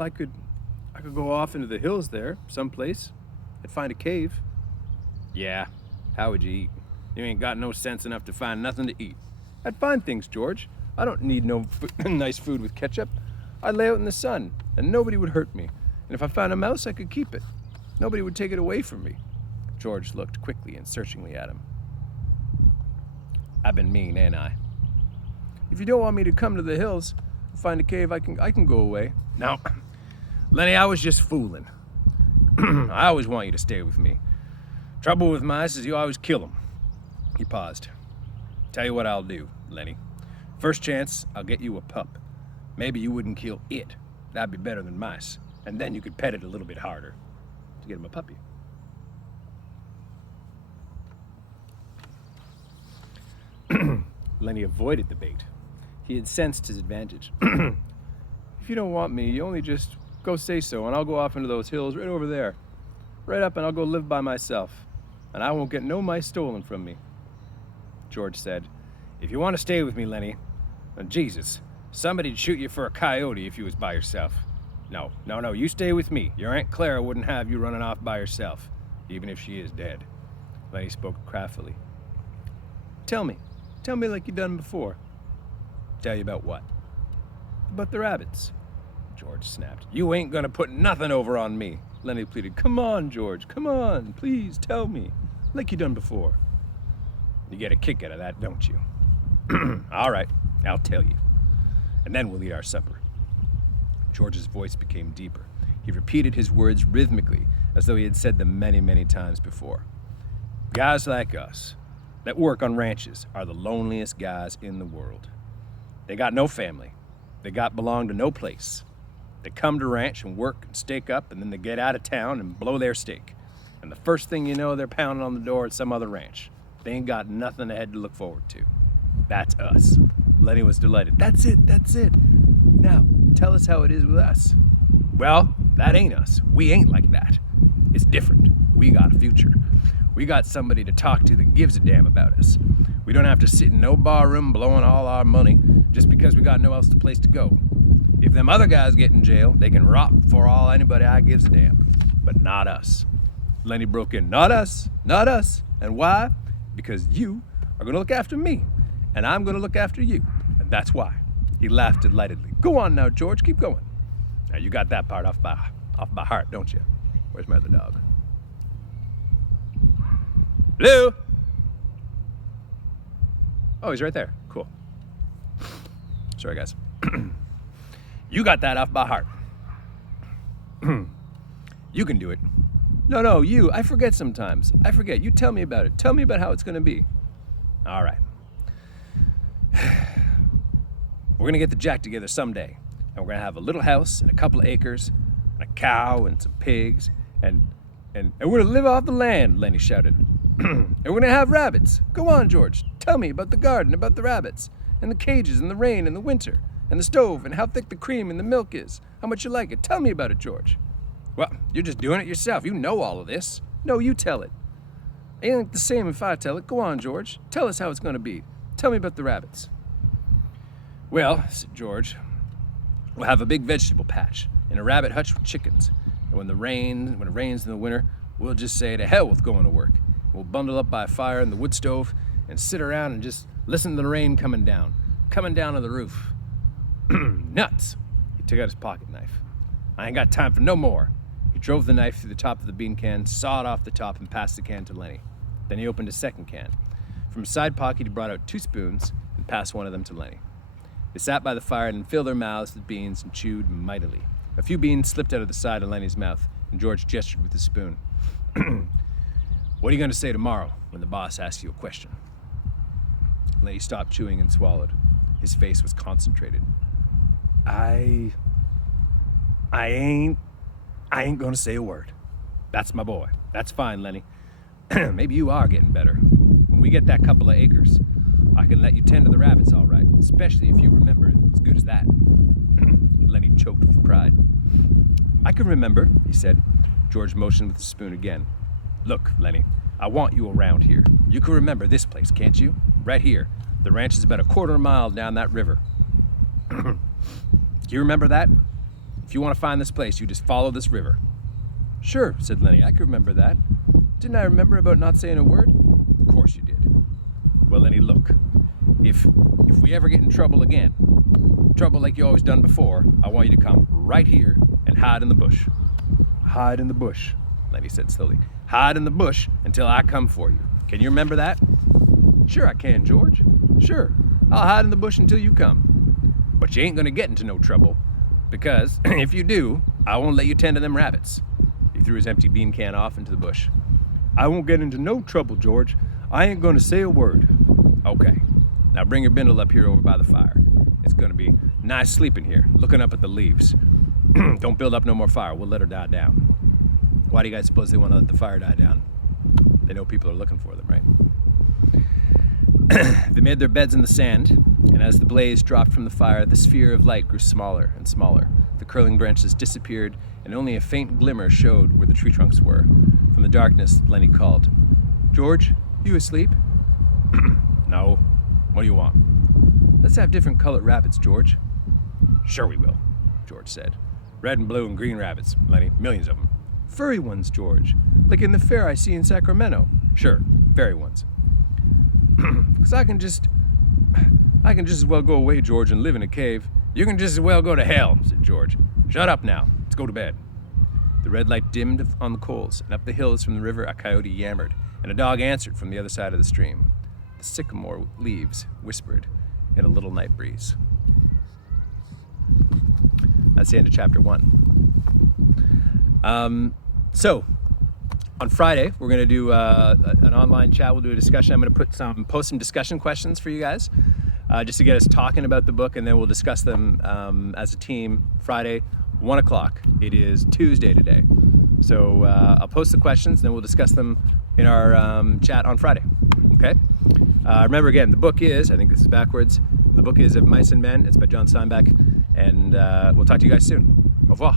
I could go off into the hills there, someplace. I'd find a cave. Yeah, how would you eat? You ain't got no sense enough to find nothing to eat. I'd find things, George. I don't need no nice food with ketchup. I'd lay out in the sun, and nobody would hurt me. And if I found a mouse, I could keep it. Nobody would take it away from me. George looked quickly and searchingly at him. I've been mean, ain't I? If you don't want me to come to the hills, find a cave, I can go away. No, Lenny, I was just fooling. I always want you to stay with me. Trouble with mice is you always kill them. He paused. Tell you what I'll do, Lenny. First chance, I'll get you a pup. Maybe you wouldn't kill it. That'd be better than mice. And then you could pet it a little bit harder to get him a puppy. Lenny avoided the bait. He had sensed his advantage. If you don't want me, you only just go say so, and I'll go off into those hills right over there. Right up, and I'll go live by myself. And I won't get no mice stolen from me. George said, if you want to stay with me, Lenny, then Jesus, somebody'd shoot you for a coyote if you was by yourself. No, you stay with me. Your Aunt Clara wouldn't have you running off by yourself, even if she is dead. Lenny spoke craftily. Tell me like you done before. Tell you about what? About the rabbits. George snapped. You ain't gonna put nothing over on me. Lenny pleaded. Come on, George, come on, please tell me, like you done before. You get a kick out of that, don't you? All right, I'll tell you. And then we'll eat our supper. George's voice became deeper. He repeated his words rhythmically, as though he had said them many, many times before. Guys like us that work on ranches are the loneliest guys in the world. They got no family. They belong to no place. They come to ranch and work and stake up, and then they get out of town and blow their stake. And the first thing you know, they're pounding on the door at some other ranch. They ain't got nothing ahead to look forward to. That's us. Lenny was delighted. That's it. Now, tell us how it is with us. Well, that ain't us. We ain't like that. It's different. We got a future. We got somebody to talk to that gives a damn about us. We don't have to sit in no bar room blowing all our money just because we got no else place to go. If them other guys get in jail, they can rot for all anybody I gives a damn. But not us. Lenny broke in. Not us. And why? Because you are gonna look after me, and I'm gonna look after you. And that's why. He laughed delightedly. Go on now, George, keep going. Now you got that part off by heart, don't you? Where's my other dog? Blue! Oh, he's right there. Cool. Sorry, guys. You got that off by heart. You can do it. No, you. I forget sometimes. You tell me about it. Tell me about how it's going to be. All right. We're going to get the jack together someday. And we're going to have a little house and a couple of acres and a cow and some pigs. And we're going to live off the land, Lenny shouted. And we're going to have rabbits. Go on, George. Tell me about the garden, about the rabbits, and the cages, and the rain, and the winter, and the stove, and how thick the cream and the milk is, how much you like it. Tell me about it, George. Well, you're just doing it yourself. You know all of this. No, you tell it. It ain't the same if I tell it. Go on, George. Tell us how it's going to be. Tell me about the rabbits. Well, said George, we'll have a big vegetable patch and a rabbit hutch with chickens. And when it rains in the winter, we'll just say to hell with going to work. We'll bundle up by a fire in the wood stove and sit around and just listen to the rain coming down on the roof. Nuts! He took out his pocket knife. I ain't got time for no more. He drove the knife through the top of the bean can, sawed off the top, and passed the can to Lenny. Then he opened a second can. From his side pocket, he brought out 2 spoons and passed one of them to Lenny. They sat by the fire and filled their mouths with beans and chewed mightily. A few beans slipped out of the side of Lenny's mouth, and George gestured with his spoon. What are you going to say tomorrow when the boss asks you a question? Lenny stopped chewing and swallowed. His face was concentrated. I ain't gonna say a word. That's my boy. That's fine, Lenny. Maybe you are getting better. When we get that couple of acres, I can let you tend to the rabbits all right, especially if you remember it as good as that. Lenny choked with pride. I can remember, he said. George motioned with the spoon again. Look, Lenny, I want you around here. You can remember this place, can't you? Right here. The ranch is about a quarter mile down that river. Do you remember that? If you want to find this place, you just follow this river. Sure, said Lenny, I could remember that. Didn't I remember about not saying a word? Of course you did. Well, Lenny, look, if we ever get in trouble again, trouble like you always done before, I want you to come right here and hide in the bush. Hide in the bush, Lenny said slowly. Hide in the bush until I come for you. Can you remember that? Sure I can, George. Sure, I'll hide in the bush until you come. But you ain't gonna get into no trouble, because if you do, I won't let you tend to them rabbits. He threw his empty bean can off into the bush. I won't get into no trouble, George. I ain't gonna say a word. Okay, now bring your bindle up here over by the fire. It's gonna be nice sleeping here, looking up at the leaves. Don't build up no more fire, we'll let her die down. Why do you guys suppose they wanna let the fire die down? They know people are looking for them, right? They made their beds in the sand, and as the blaze dropped from the fire, the sphere of light grew smaller and smaller. The curling branches disappeared, and only a faint glimmer showed where the tree trunks were. From the darkness, Lenny called, George, you asleep? No. What do you want? Let's have different colored rabbits, George. Sure we will, George said. Red and blue and green rabbits, Lenny, millions of them. Furry ones, George, like in the fair I see in Sacramento. Sure, furry ones. Because I can just as well go away, George, and live in a cave. You can just as well go to hell, said George. Shut up now. Let's go to bed. The red light dimmed on the coals, and up the hills from the river a coyote yammered, and a dog answered from the other side of the stream. The sycamore leaves whispered in a little night breeze. That's the end of chapter 1. So, on Friday, we're going to do an online chat. We'll do a discussion. I'm going to post some discussion questions for you guys, just to get us talking about the book, and then we'll discuss them as a team Friday, 1 o'clock. It is Tuesday today. So I'll post the questions, and then we'll discuss them in our chat on Friday. Okay? Remember again, the book is, I think this is backwards, the book is Of Mice and Men. It's by John Steinbeck, and we'll talk to you guys soon. Au revoir.